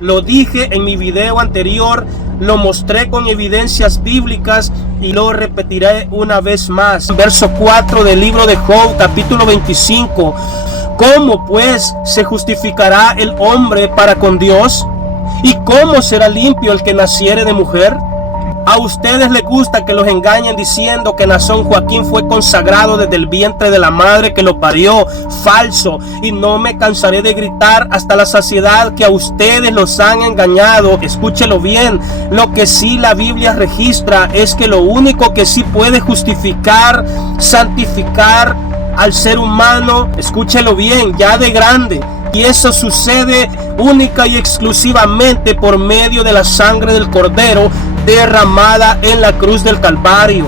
Lo dije en mi video anterior, lo mostré con evidencias bíblicas y lo repetiré una vez más. Verso 4 del libro de Job, capítulo 25. ¿Cómo pues se justificará el hombre para con Dios? ¿Y cómo será limpio el que naciere de mujer? A ustedes les gusta que los engañen diciendo que Nazón Joaquín fue consagrado desde el vientre de la madre que lo parió. Falso. Y no me cansaré de gritar hasta la saciedad que a ustedes los han engañado. Escúchelo bien. Lo que sí la Biblia registra es que lo único que sí puede justificar, santificar al ser humano, escúchelo bien, ya de grande, y eso sucede única y exclusivamente por medio de la sangre del Cordero derramada en la cruz del Calvario.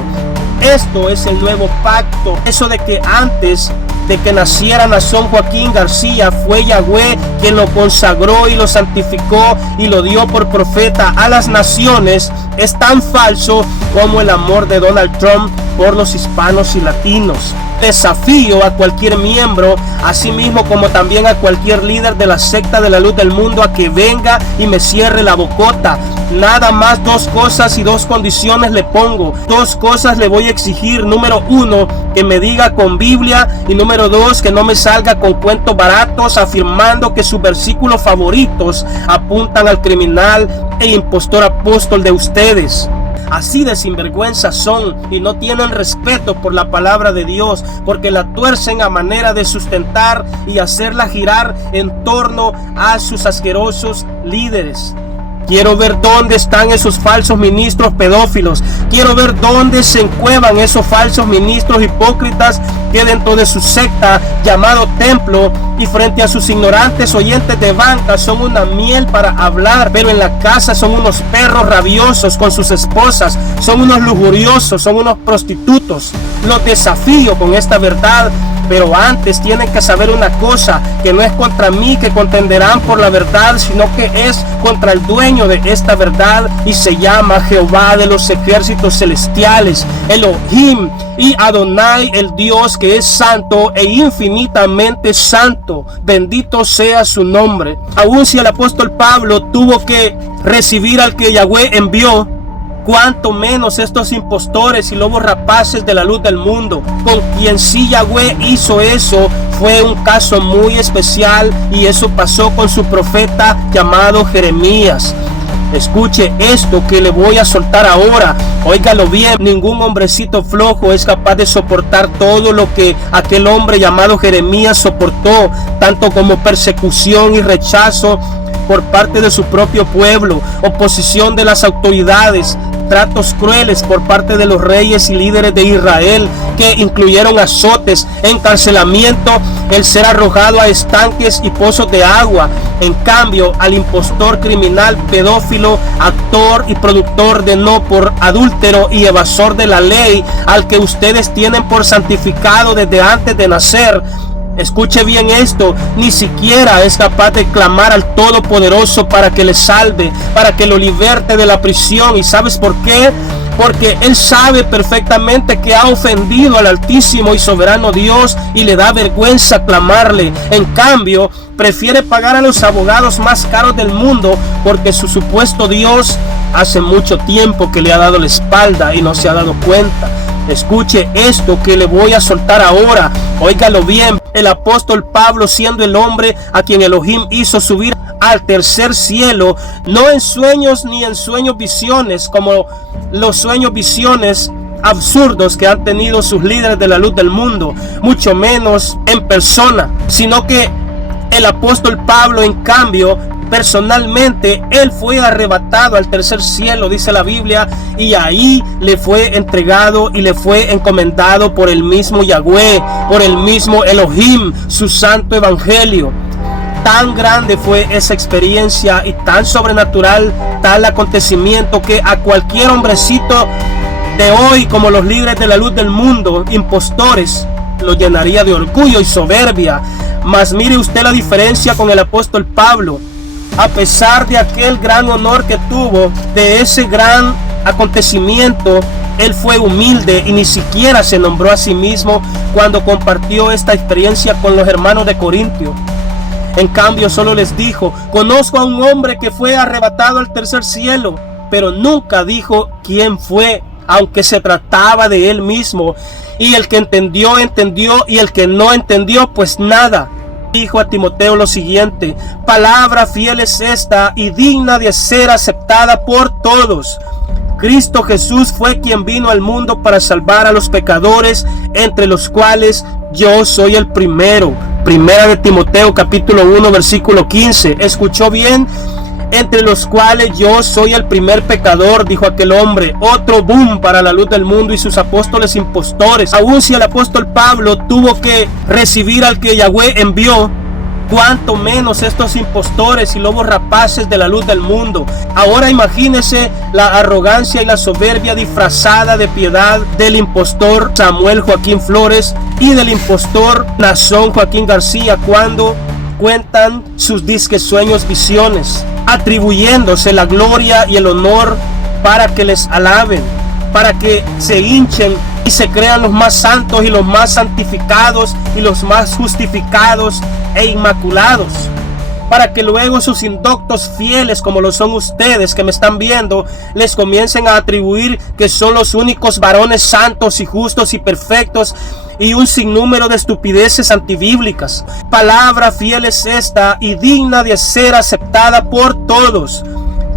Esto es el nuevo pacto. Eso de que antes de que naciera Nazón Joaquín García fue Yahweh quien lo consagró y lo santificó y lo dio por profeta a las naciones es tan falso como el amor de Donald Trump por los hispanos y latinos. Desafío a cualquier miembro, así mismo como también a cualquier líder de la secta de la luz del mundo, a que venga y me cierre la bocota. Nada más dos cosas y dos condiciones le pongo. Dos cosas le voy a exigir. Número uno, que me diga con Biblia. Y número dos, que no me salga con cuentos baratos afirmando que sus versículos favoritos apuntan al criminal e impostor apóstol de ustedes. Así de sinvergüenzas son y no tienen respeto por la palabra de Dios, porque la tuercen a manera de sustentar y hacerla girar en torno a sus asquerosos líderes. Quiero ver dónde están esos falsos ministros pedófilos. Quiero ver dónde se encuevan esos falsos ministros hipócritas que dentro de su secta llamado templo y frente a sus ignorantes oyentes de banca son una miel para hablar, pero en la casa son unos perros rabiosos con sus esposas, son unos lujuriosos, son unos prostitutos. Los desafío con esta verdad. Pero antes tienen que saber una cosa, que no es contra mí que contenderán por la verdad, sino que es contra el dueño de esta verdad, y se llama Jehová de los ejércitos celestiales, Elohim, y Adonai, el Dios que es santo e infinitamente santo. Bendito sea su nombre. Aun si el apóstol Pablo tuvo que recibir al que Yahweh envió, cuanto menos estos impostores y lobos rapaces de la luz del mundo. Con quien sí Yahweh hizo eso fue un caso muy especial, y eso pasó con su profeta llamado Jeremías. Escuche esto que le voy a soltar ahora. Óigalo bien. Ningún hombrecito flojo es capaz de soportar todo lo que aquel hombre llamado Jeremías soportó, tanto como persecución y rechazo por parte de su propio pueblo, oposición de las autoridades, tratos crueles por parte de los reyes y líderes de Israel, que incluyeron azotes, encarcelamiento, el ser arrojado a estanques y pozos de agua. En cambio, al impostor criminal, pedófilo, actor y productor de no por adúltero y evasor de la ley, al que ustedes tienen por santificado desde antes de nacer, escuche bien esto, ni siquiera es capaz de clamar al Todopoderoso para que le salve, para que lo liberte de la prisión. ¿Y sabes por qué? Porque él sabe perfectamente que ha ofendido al Altísimo y Soberano Dios y le da vergüenza clamarle. En cambio, prefiere pagar a los abogados más caros del mundo, porque su supuesto Dios hace mucho tiempo que le ha dado la espalda y no se ha dado cuenta. Escuche esto que le voy a soltar ahora. Óigalo bien. El apóstol Pablo, siendo el hombre a quien Elohim hizo subir al tercer cielo, no en sueños ni en sueños visiones, como los sueños visiones absurdos que han tenido sus líderes de la luz del mundo, mucho menos en persona, sino que el apóstol Pablo, en cambio, personalmente, él fue arrebatado al tercer cielo, dice la Biblia, y ahí le fue entregado y le fue encomendado por el mismo Yahweh, por el mismo Elohim, su santo evangelio. Tan grande fue esa experiencia y tan sobrenatural tal acontecimiento que a cualquier hombrecito de hoy, como los líderes de la luz del mundo, impostores, lo llenaría de orgullo y soberbia. Mas mire usted la diferencia con el apóstol Pablo. A pesar de aquel gran honor que tuvo, de ese gran acontecimiento, él fue humilde y ni siquiera se nombró a sí mismo cuando compartió esta experiencia con los hermanos de Corintio. En cambio, solo les dijo: conozco a un hombre que fue arrebatado al tercer cielo, pero nunca dijo quién fue, aunque se trataba de él mismo. Y el que entendió, entendió, y el que no entendió, pues nada. Dijo a Timoteo lo siguiente: palabra fiel es esta y digna de ser aceptada por todos. Cristo Jesús fue quien vino al mundo para salvar a los pecadores, entre los cuales yo soy el primero. Primera de Timoteo capítulo 1 versículo 15. ¿Escuchó bien? Entre los cuales yo soy el primer pecador, dijo aquel hombre. Otro boom para la luz del mundo y sus apóstoles impostores. Aun si el apóstol Pablo tuvo que recibir al que Yahweh envió, cuanto menos estos impostores y lobos rapaces de la luz del mundo. Ahora imagínese la arrogancia y la soberbia disfrazada de piedad del impostor Samuel Joaquín Flores y del impostor Nazón Joaquín García cuando cuentan sus disques sueños, visiones, atribuyéndose la gloria y el honor para que les alaben, para que se hinchen y se crean los más santos y los más santificados y los más justificados e inmaculados, para que luego sus indoctos fieles, como lo son ustedes que me están viendo, les comiencen a atribuir que son los únicos varones santos y justos y perfectos, y un sinnúmero de estupideces antibíblicas. Palabra fiel es esta y digna de ser aceptada por todos.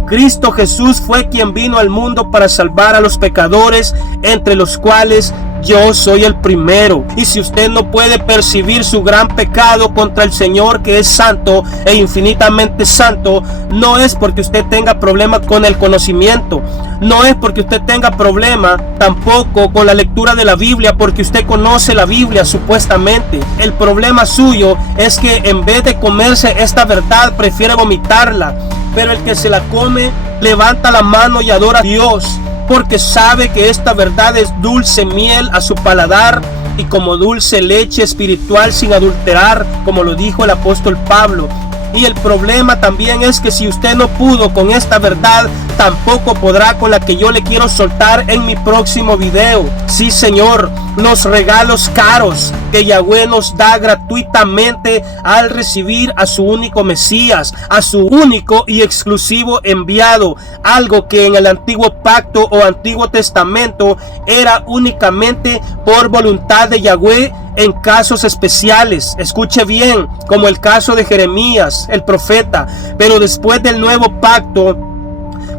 Cristo Jesús fue quien vino al mundo para salvar a los pecadores, entre los cuales yo soy el primero. Y si usted no puede percibir su gran pecado contra el Señor, que es santo e infinitamente santo, no es porque usted tenga problema con el conocimiento, no es porque usted tenga problema tampoco con la lectura de la Biblia, porque usted conoce la Biblia supuestamente. El problema suyo es que en vez de comerse esta verdad, prefiere vomitarla. Pero el que se la come levanta la mano y adora a Dios, porque sabe que esta verdad es dulce miel a su paladar y como dulce leche espiritual sin adulterar, como lo dijo el apóstol Pablo. Y el problema también es que si usted no pudo con esta verdad, tampoco podrá con la que yo le quiero soltar en mi próximo video. Sí, Señor, los regalos caros que Yahweh nos da gratuitamente al recibir a su único Mesías, a su único y exclusivo enviado, algo que en el antiguo pacto o antiguo testamento era únicamente por voluntad de Yahweh en casos especiales. Escuche bien, como el caso de Jeremías, el profeta. Pero después del nuevo pacto,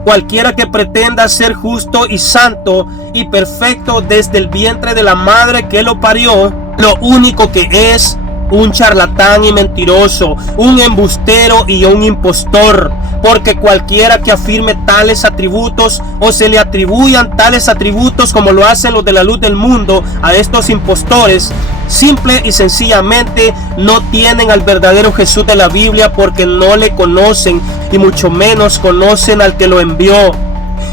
cualquiera que pretenda ser justo y santo y perfecto desde el vientre de la madre que lo parió, lo único que es un charlatán y mentiroso, un embustero y un impostor, porque cualquiera que afirme tales atributos o se le atribuyan tales atributos como lo hacen los de la luz del mundo a estos impostores, simple y sencillamente no tienen al verdadero Jesús de la Biblia, porque no le conocen y mucho menos conocen al que lo envió.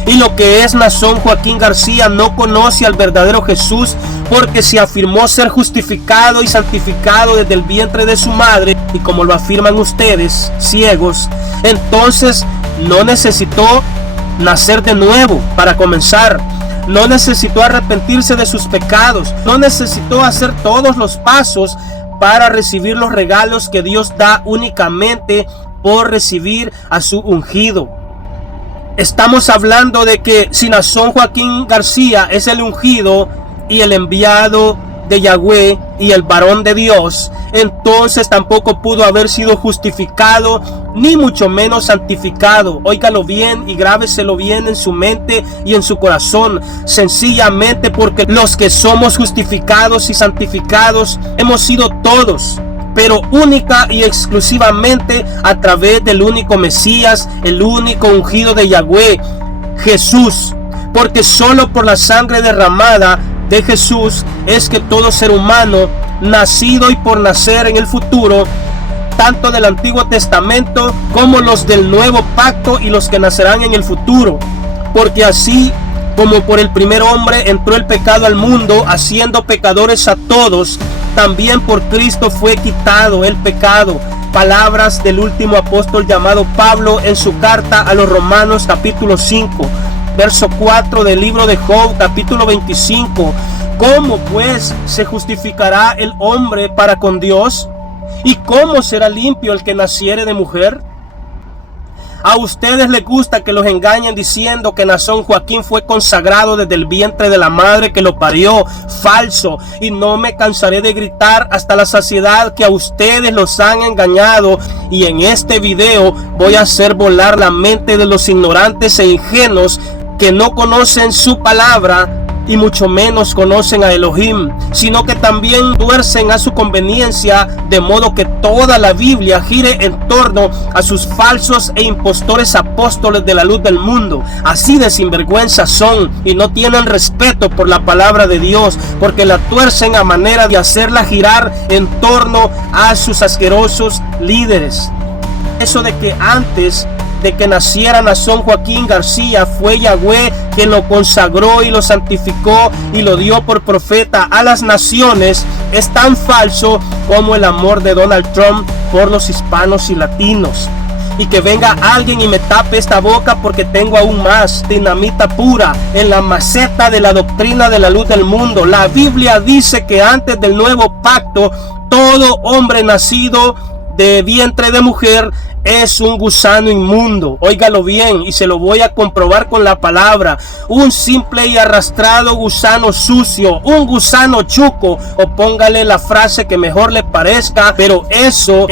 Y lo que es Nazón Joaquín García no conoce al verdadero Jesús, porque se afirmó ser justificado y santificado desde el vientre de su madre, y como lo afirman ustedes, ciegos, entonces no necesitó nacer de nuevo para comenzar. No necesitó arrepentirse de sus pecados, no necesitó hacer todos los pasos para recibir los regalos que Dios da únicamente por recibir a su ungido. Estamos hablando de que si Nazón Joaquín García es el ungido y el enviado de Yahweh y el varón de Dios, entonces tampoco pudo haber sido justificado ni mucho menos santificado. Óigalo bien y grábeselo bien en su mente y en su corazón, sencillamente porque los que somos justificados y santificados hemos sido todos, pero única y exclusivamente a través del único Mesías, el único ungido de Yahweh, Jesús. Porque solo por la sangre derramada de Jesús es que todo ser humano, nacido y por nacer en el futuro, tanto del Antiguo Testamento como los del Nuevo Pacto y los que nacerán en el futuro, porque así como por el primer hombre entró el pecado al mundo, haciendo pecadores a todos, también por Cristo fue quitado el pecado. Palabras del último apóstol llamado Pablo en su carta a los Romanos capítulo 5, verso 4 del libro de Job capítulo 25. ¿Cómo pues se justificará el hombre para con Dios? ¿Y cómo será limpio el que naciere de mujer? A ustedes les gusta que los engañen diciendo que Nazón Joaquín fue consagrado desde el vientre de la madre que lo parió. Falso. Y no me cansaré de gritar hasta la saciedad que a ustedes los han engañado. Y en este video voy a hacer volar la mente de los ignorantes e ingenuos que no conocen su palabra y mucho menos conocen a Elohim, sino que también tuercen a su conveniencia, de modo que toda la Biblia gire en torno a sus falsos e impostores apóstoles de la luz del mundo. Así de sinvergüenza son y no tienen respeto por la palabra de Dios, porque la tuercen a manera de hacerla girar en torno a sus asquerosos líderes. Eso de que antes de que naciera Nazón Joaquín García fue Yahweh quien lo consagró y lo santificó y lo dio por profeta a las naciones es tan falso como el amor de Donald Trump por los hispanos y latinos. Y que venga alguien y me tape esta boca, porque tengo aún más dinamita pura en la maceta de la doctrina de la luz del mundo. La Biblia dice que antes del nuevo pacto todo hombre nacido de vientre de mujer es un gusano inmundo. Óigalo bien y se lo voy a comprobar con la palabra. Un simple y arrastrado gusano sucio, un gusano chuco, o póngale la frase que mejor le parezca, pero eso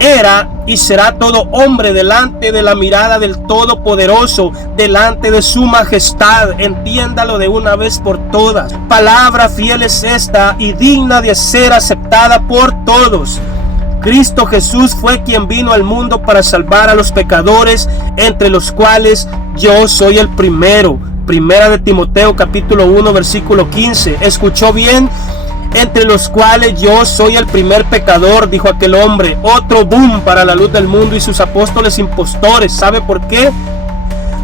era y será todo hombre delante de la mirada del Todopoderoso, delante de su majestad. Entiéndalo de una vez por todas. Palabra fiel es esta y digna de ser aceptada por todos. Cristo Jesús fue quien vino al mundo para salvar a los pecadores, entre los cuales yo soy el primero. Primera de Timoteo capítulo 1 versículo 15. ¿Escuchó bien? Entre los cuales yo soy el primer pecador, dijo aquel hombre. Otro boom para la luz del mundo y sus apóstoles impostores. ¿Sabe por qué?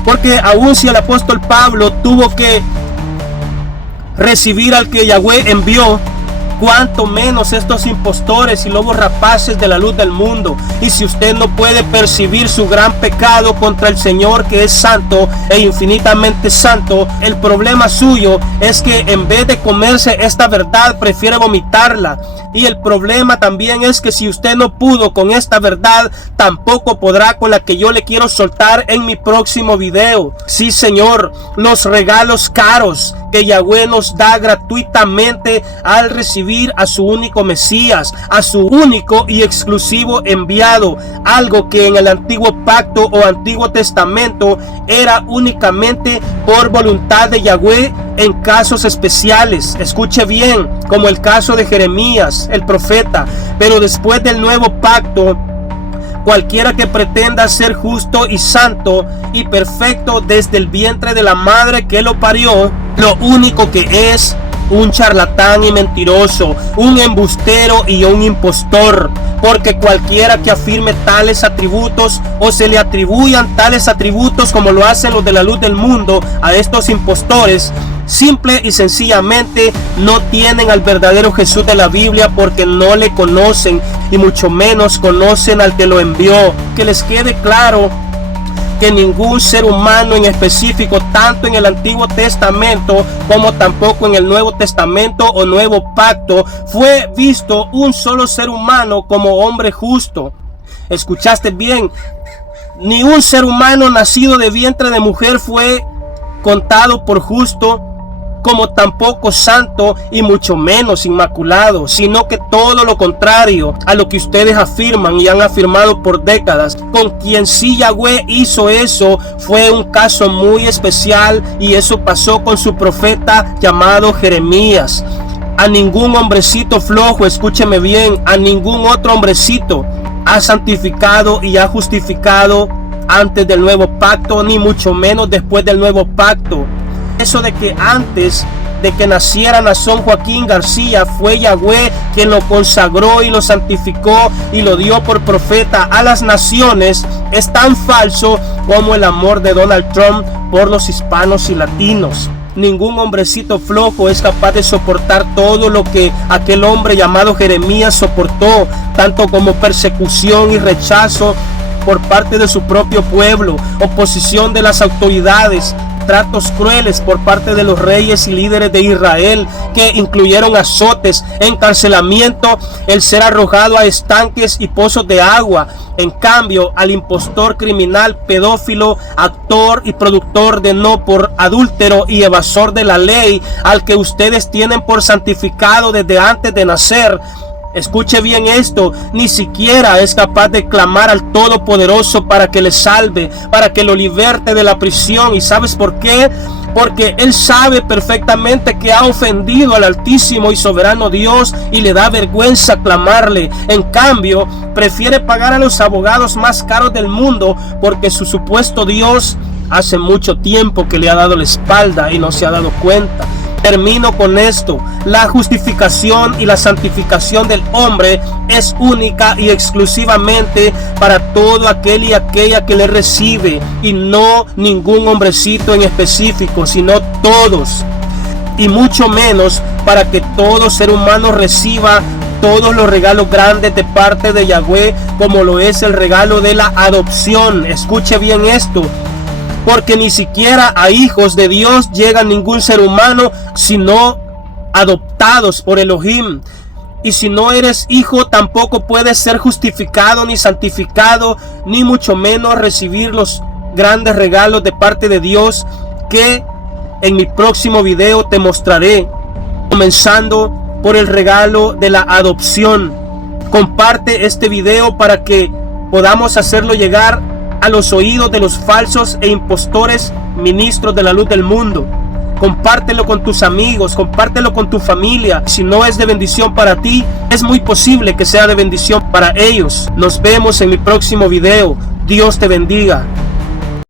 Porque aun si el apóstol Pablo tuvo que recibir al que Yahweh envió, cuanto menos estos impostores y lobos rapaces de la luz del mundo. Y si usted no puede percibir su gran pecado contra el Señor, que es santo e infinitamente santo, el problema suyo es que en vez de comerse esta verdad prefiere vomitarla. Y el problema también es que si usted no pudo con esta verdad, tampoco podrá con la que yo le quiero soltar en mi próximo video. Sí, Señor, los regalos caros que Yahweh nos da gratuitamente al recibir a su único Mesías, a su único y exclusivo enviado, algo que en el antiguo pacto o antiguo testamento era únicamente por voluntad de Yahweh en casos especiales. Escuche bien, como el caso de Jeremías, el profeta. Pero después del nuevo pacto, cualquiera que pretenda ser justo y santo y perfecto desde el vientre de la madre que lo parió, lo único que es un charlatán y mentiroso, un embustero y un impostor. Porque cualquiera que afirme tales atributos o se le atribuyan tales atributos como lo hacen los de la luz del mundo a estos impostores, simple y sencillamente no tienen al verdadero Jesús de la Biblia, porque no le conocen y mucho menos conocen al que lo envió. Que les quede claro que ningún ser humano en específico, tanto en el Antiguo Testamento como tampoco en el Nuevo Testamento o Nuevo Pacto, fue visto un solo ser humano como hombre justo. ¿Escuchaste bien? Ni un ser humano nacido de vientre de mujer fue contado por justo, como tampoco santo y mucho menos inmaculado, sino que todo lo contrario a lo que ustedes afirman y han afirmado por décadas. Con quien sí Yahweh hizo eso fue un caso muy especial, y eso pasó con su profeta llamado Jeremías. A ningún hombrecito flojo, escúcheme bien, a ningún otro hombrecito ha santificado y ha justificado antes del nuevo pacto, ni mucho menos después del nuevo pacto. Eso de que antes de que naciera Nazón Joaquín García fue Yahweh quien lo consagró y lo santificó y lo dio por profeta a las naciones es tan falso como el amor de Donald Trump por los hispanos y latinos. Ningún hombrecito flojo es capaz de soportar todo lo que aquel hombre llamado Jeremías soportó, tanto como persecución y rechazo por parte de su propio pueblo, oposición de las autoridades, tratos crueles por parte de los reyes y líderes de Israel, que incluyeron azotes, encarcelamiento, el ser arrojado a estanques y pozos de agua. En cambio, al impostor criminal, pedófilo, actor y productor de no por adúltero y evasor de la ley, al que ustedes tienen por santificado desde antes de nacer, escuche bien esto, ni siquiera es capaz de clamar al Todopoderoso para que le salve, para que lo liberte de la prisión. ¿Y sabes por qué? Porque él sabe perfectamente que ha ofendido al Altísimo y Soberano Dios y le da vergüenza clamarle. En cambio, prefiere pagar a los abogados más caros del mundo porque su supuesto Dios hace mucho tiempo que le ha dado la espalda y no se ha dado cuenta. Termino con esto: la justificación y la santificación del hombre es única y exclusivamente para todo aquel y aquella que le recibe, y no ningún hombrecito en específico, sino todos, y mucho menos para que todo ser humano reciba todos los regalos grandes de parte de Yahweh, como lo es el regalo de la adopción. Escuche bien esto: porque ni siquiera a hijos de Dios llega ningún ser humano, sino adoptados por Elohim. Y si no eres hijo, tampoco puedes ser justificado ni santificado, ni mucho menos recibir los grandes regalos de parte de Dios, que en mi próximo video te mostraré, comenzando por el regalo de la adopción. Comparte este video para que podamos hacerlo llegar a los oídos de los falsos e impostores ministros de la luz del mundo. Compártelo con tus amigos, compártelo con tu familia. Si no es de bendición para ti, es muy posible que sea de bendición para ellos. Nos vemos en mi próximo video. Dios te bendiga.